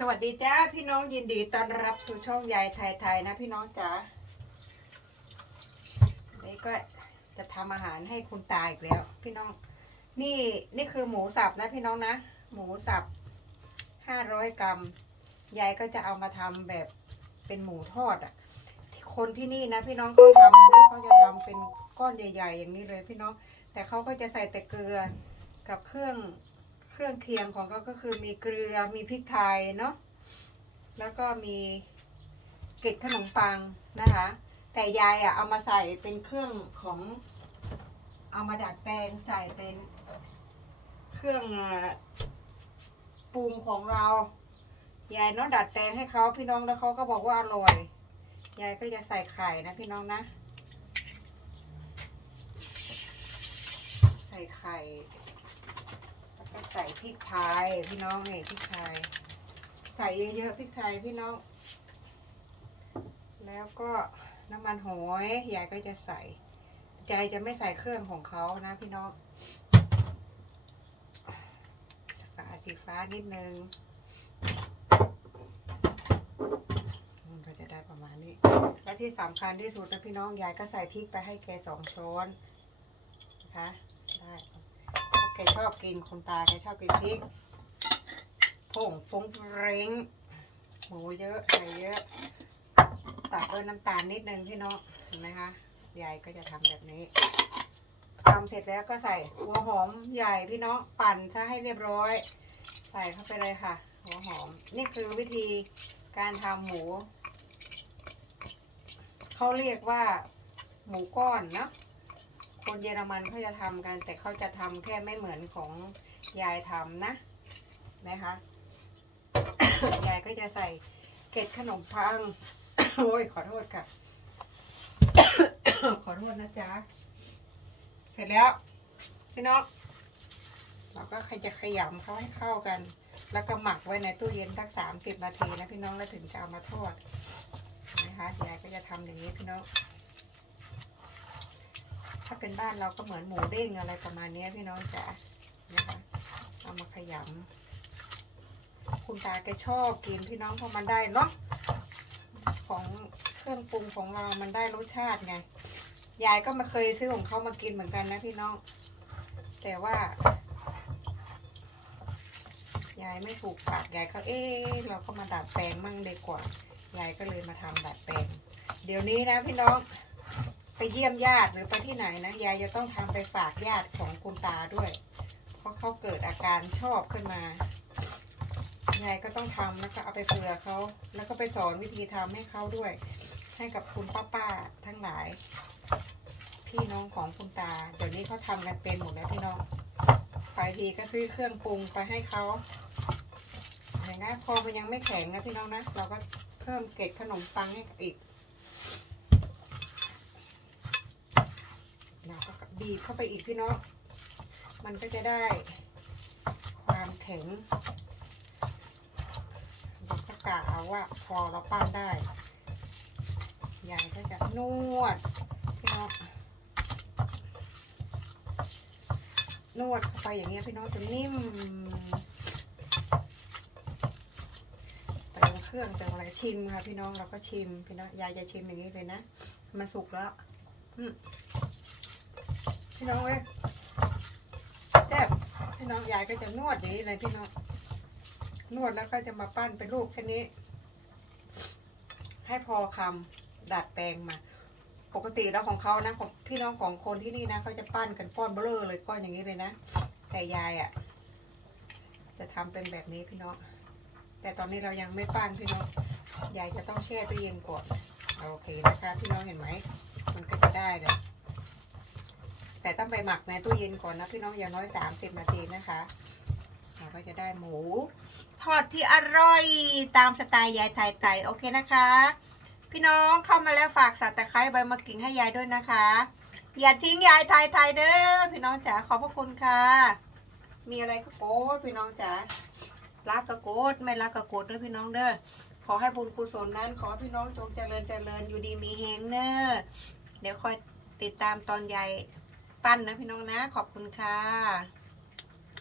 สวัสดีจ้าพี่น้องยินดีต้อนรับสู่ช่องยายไทยไทยนะพี่น้องจ๋านี่ก็จะทำอาหารให้คุณตาอีกแล้ว พี่น้อง นี่นี่คือหมูสับนะพี่น้องนะ หมูสับห้าร้อยกรัม ยายก็จะเอามาทำแบบเป็นหมูทอดอะ คนที่นี่นะพี่น้องเขาทำนะเขาจะทำเป็นก้อนใหญ่ ๆ อย่างนี้เลยพี่น้อง แต่เขาก็จะใส่แต่เกลือกับเครื่อง เครื่องเคียงของเขาก็คือมีเกลือมีพริกไทยเนาะแล้วก็มีเกล็ดขนมปังนะคะ แต่ยายอะเอามาใส่เป็นเครื่องของเอามาดัดแปลงใส่เป็นเครื่องปรุงของเรา ยายเนาะดัดแปลงให้เขาพี่น้องแล้วเขาก็บอกว่าอร่อย ยายก็จะใส่ไข่นะพี่น้องนะ ใส่ไข่ ก็ใส่พริกไทยพี่น้องนี่พริกไทย ใส่เยอะๆพริกไทยพี่น้อง แล้วก็น้ำมันหอยยายก็จะใส่ยายจะไม่ใส่เครื่องของเขานะพี่น้องฝาสีฟ้านิดนึงมันก็จะได้ประมาณนี้ และที่สำคัญที่สุดนะพี่น้องยายก็ใส่พริกไปให้แกสองช้อนนะคะได้ กชอบกินคนตาแกชอบกินพริกผงฟงเร้งหมูเยอะใส่เยอะตัดด้วยน้ำตาลนิดนึงพี่น้องเห็นไหมคะยายก็จะทำแบบนี้ทำเสร็จแล้วก็ใส่หัวหอมใหญ่พี่น้องปั่นซะให้เรียบร้อย ใส่เข้าไปเลยค่ะ หัวหอม นี่คือวิธีการทำหมู เขาเรียกว่าหมูก้อนเนาะ คนเยอรมันเขาจะทำกัน แต่เขาจะทำแค่ไม่เหมือนของยายทำนะนะคะยายก็จะใส่เกล็ดขนมปังโอ้ยขอโทษค่ะ ขอโทษนะจ๊ะ เสร็จแล้วพี่น้องเราก็ใครจะขยำเขาให้เข้ากัน แล้วก็หมักไว้ในตู้เย็นสักสามสิบนาทีนะพี่น้องแล้วถึงจะเอามาทอดนะคะยายก็จะทำอย่างนี้พี่น้อง ถ้าเป็นบ้านเราก็เหมือนหมูเด้งอะไรประมาณนี้พี่น้องจ๋านะคะเอามาขยำคุณตาแกชอบกินพี่น้องเพราะมันได้เนาะของเครื่องปรุงของเรามันได้รสชาติไงยายก็มาเคยซื้อของเขามากินเหมือนกันนะพี่น้อง แต่ว่ายายไม่ถูกปากยายก็เอ๊เราก็มาดัดแปลงมั่งดีกว่า ยายก็เลยมาทำดัดแปลง เดี๋ยวนี้นะพี่น้อง ไปเยี่ยมญาติหรือไปที่ไหนนะยายจะต้องทำไปฝากญาติของคุณตาด้วย เพราะเขาเกิดอาการชอบขึ้นมายายก็ต้องทำแล้วก็เอาไปเผื่อเขาแล้วก็ไปสอนวิธีทำให้เขาด้วย ให้กับคุณป้าป้าทั้งหลาย พี่น้องของคุณตาเดี๋ยวนี้เขาทำกันเป็นหมดแล้วพี่น้องไปทีก็ซื้อเครื่องปรุงไปให้เขาอย่างนั้พอมันยังไม่แข็งนะพี่น้องนะเราก็เพิ่มเกล็ดขนมปังให้อีกเราก็ บีบเข้าไปอีกพี่น้องมันก็จะได้ความแข็งเราก็กะเอาว่าพอเราปั้นได้ยายก็จะนวดพี่น้องนวดเข้าไปอย่างเงี้ยพี่น้องจนนิ่มเติมเครื่องเติมอะไรชิมค่ะพี่น้องเราก็ชิมพี่น้องยายจะชิมอย่างนี้เลยนะมันสุกแล้ว อืม พี่น้องเว้ยแซ่บพี่น้องยายก็จะนวดอย่างนี้เลยพี่น้อง นวดแล้วก็จะมาปั้นเป็นรูปแค่นี้ ให้พอคำดัดแปลงมา ปกติแล้วของเขานะของพี่น้องของคนที่นี่นะเขาจะปั้นกันก้อนเบลอเลยก้อนอย่างนี้เลยนะ แต่ยายอะ่ะ จะทำเป็นแบบนี้พี่น้อง แต่ตอนนี้เรายังไม่ปั้นพี่น้อง ยายจะต้องแช่ตู้เย็นก่อน โอเคนะคะ พี่น้องเห็นไหม มันก็จะได้เลย แต่ต้องไปหมักในตู้เย็นก่อนนะพี่น้องอย่างน้อยสามสิบนาทีนะคะเราก็จะได้หมู ทอดที่อร่อยตามสไตล์ยายไทยไตโอเคนะคะ พี่น้องเข้ามาแล้วฝากสับตะไคร้ใบมะกริงให้ยายด้วยนะคะ อย่าทิ้งยายไทยไทยเด้อพี่น้องจ๋าขอบพระคุณค่ะ มีอะไรก็โกดพี่น้องจ๋ารักก็โกดไม่รักก็โกดด้วยพี่น้องเด้อขอให้บุญกุศลนั้น ขอพี่น้องจงเจริญเจริญอยู่ดีมีเฮงเนอ้อเดี๋ยวคอยติดตามตอนยาย ปั้นนะพี่น้องนะ ขอบคุณค่ะ